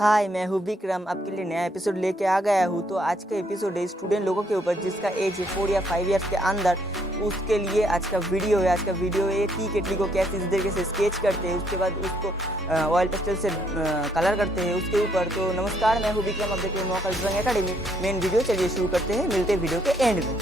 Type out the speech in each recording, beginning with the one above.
हाय, मैं हूँ विक्रम। आपके लिए नया एपिसोड लेके आ गया हूँ। तो आज का एपिसोड है स्टूडेंट लोगों के ऊपर जिसका एज है 4 या 5 ईयर्स के अंदर। उसके लिए आज का वीडियो है। आज का वीडियो है टी केटली को कैसे इस तरीके से स्केच करते हैं, उसके बाद उसको ऑयल पेस्टल से कलर करते हैं उसके ऊपर। तो नमस्कार, मैं हूँ विक्रम। अब देखिए Mahakal drawing academy main video. चलिए शुरू करते हैं, मिलते हैं वीडियो के एंड में।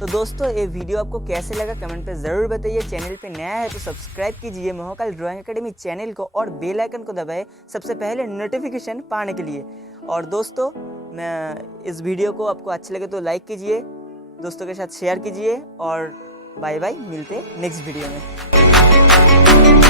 तो दोस्तों, ये वीडियो आपको कैसे लगा कमेंट पे ज़रूर बताइए। चैनल पे नया है तो सब्सक्राइब कीजिए महाकाल ड्राइंग एकेडमी चैनल को और बेल आइकन को दबाएं सबसे पहले नोटिफिकेशन पाने के लिए। और दोस्तों, मैं इस वीडियो को आपको अच्छा लगे तो लाइक कीजिए, दोस्तों के साथ शेयर कीजिए और बाय बाय। मिलते हैं नेक्स्ट वीडियो में।